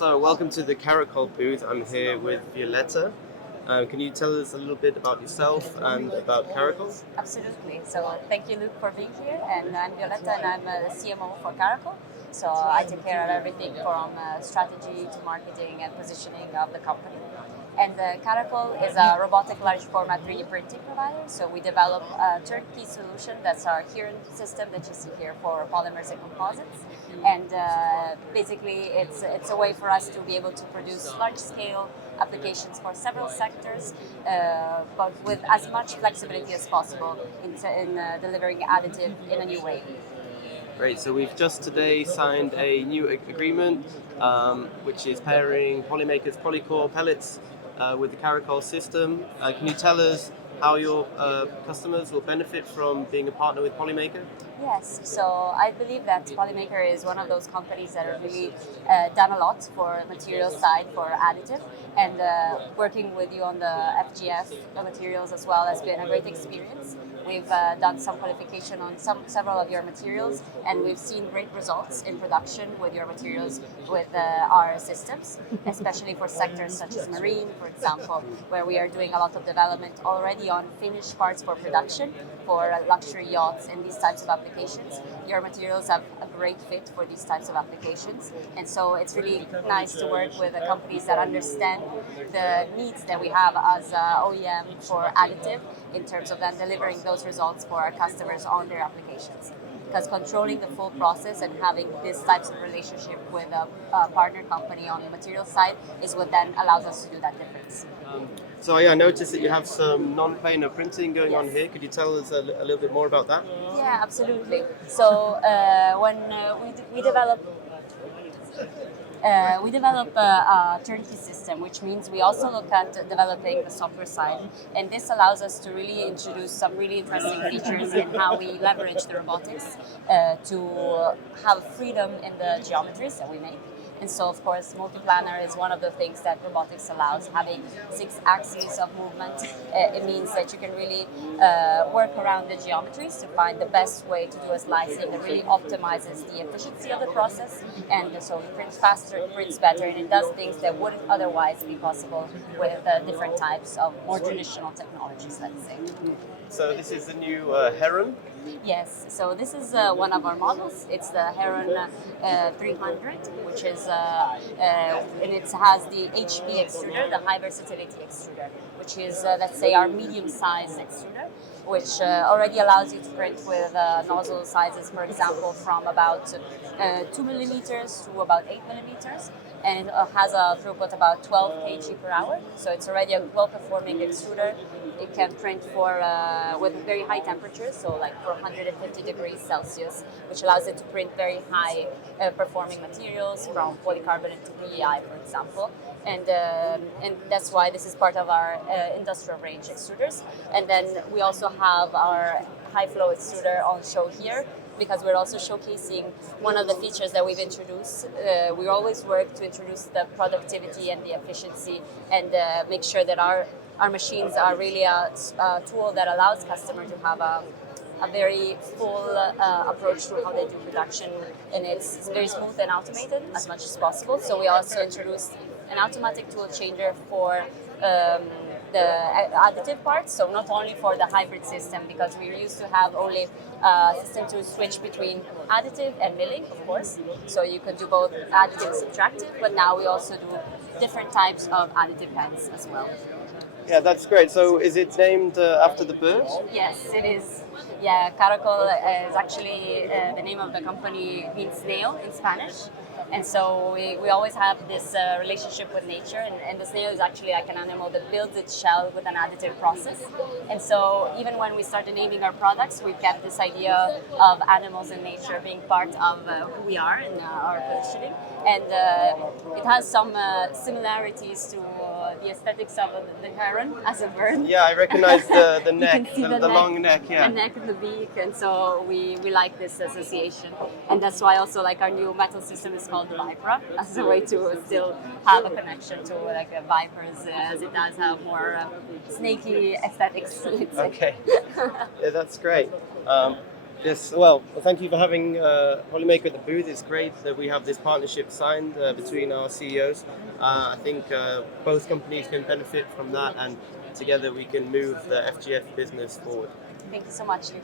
So, welcome to the Caracol booth. I'm here with Violetta. Can you tell us a little bit about yourself and about Caracol? Absolutely. So thank you, Luke, for being here. And I'm Violetta, and I'm the CMO for Caracol. So I take care of everything from strategy to marketing and positioning of the company. And Caracol is a robotic large format 3D printing provider. So we develop a turnkey solution that's our Heron system that you see here for polymers and composites. And basically, it's a way for us to be able to produce large scale applications for several sectors, but with as much flexibility as possible in delivering additive in a new way. Great. So, we've just today signed a new agreement, which is pairing Polymaker's Polycore pellets with the Caracol system. Can you tell us how your customers will benefit from being a partner with Polymaker? Yes, so I believe that Polymaker is one of those companies that have really done a lot for material side for additive, and working with you on the FGF materials as well has been a great experience. We've done some qualification on several of your materials, and we've seen great results in production with your materials with our systems, especially for sectors such as marine, for example, where we are doing a lot of development already on finished parts for production for luxury yachts and these types of applications. Your materials have a great fit for these types of applications, and so it's really nice to work with companies that understand the needs that we have as OEM for additive in terms of then delivering those results for our customers on their applications. Because controlling the full process and having these types of relationship with a partner company on the material side is what then allows us to do that difference. So, I noticed that you have some non-planar printing going on Yes. here. Could you tell us a little bit more about that? Yeah, absolutely. So when we develop a turnkey system, which means we also look at developing the software side, and this allows us to really introduce some really interesting features in how we leverage the robotics to have freedom in the geometries that we make. And so, of course, multiplanar is one of the things that robotics allows. Having 6 axes of movement, it means that you can really work around the geometries to find the best way to do a slicing that really optimizes the efficiency of the process. And so it prints faster, it prints better, and it does things that wouldn't otherwise be possible with different types of more traditional technologies, let's say. So, this is the new Heron. Yes, so this is one of our models. It's the Heron 300, which is, and it has the HB extruder, the high versatility extruder, which is, let's say, our medium size extruder, which already allows you to print with nozzle sizes, for example, from about 2 millimeters to about 8 millimeters. And it has a throughput about 12 kg per hour, so it's already a well-performing extruder. It can print for with very high temperatures, so like 450 degrees Celsius, which allows it to print very high performing materials from polycarbonate to PEI, for example. And that's why this is part of our industrial range extruders. And then we also have our high flow extruder on show here, because we're also showcasing one of the features that we've introduced. We always work to introduce the productivity and the efficiency and make sure that our machines are really a tool that allows customers to have a very full approach to how they do production, and it's very smooth and automated as much as possible. So we also introduced an automatic tool changer for the additive parts, so not only for the hybrid system, because we used to have only a system to switch between additive and milling, of course, so you could do both additive and subtractive, but now we also do different types of additive heads as well. Yeah, that's great. So, is it named after the bird? Yes, it is. Yeah, Caracol is actually the name of the company, means snail in Spanish. And so we always have this relationship with nature, and the snail is actually like an animal that builds its shell with an additive process. And so even when we started naming our products, we kept this idea of animals and nature being part of who we are and our positioning. And it has some similarities to the aesthetics of the heron as a bird. Yeah, I recognize the You neck, can see the long neck, yeah. The neck and the beak, and so we like this association, and that's why also like our new metal system is called the Vipra, as a way to still have a connection to like vipers, as it does have more snaky aesthetics. Let's say. Okay, yeah, that's great. Yes, well, thank you for having Polymaker at the booth. It's great that we have this partnership signed between our CEOs. I think both companies can benefit from that, and together we can move the FGF business forward. Thank you so much, Luke.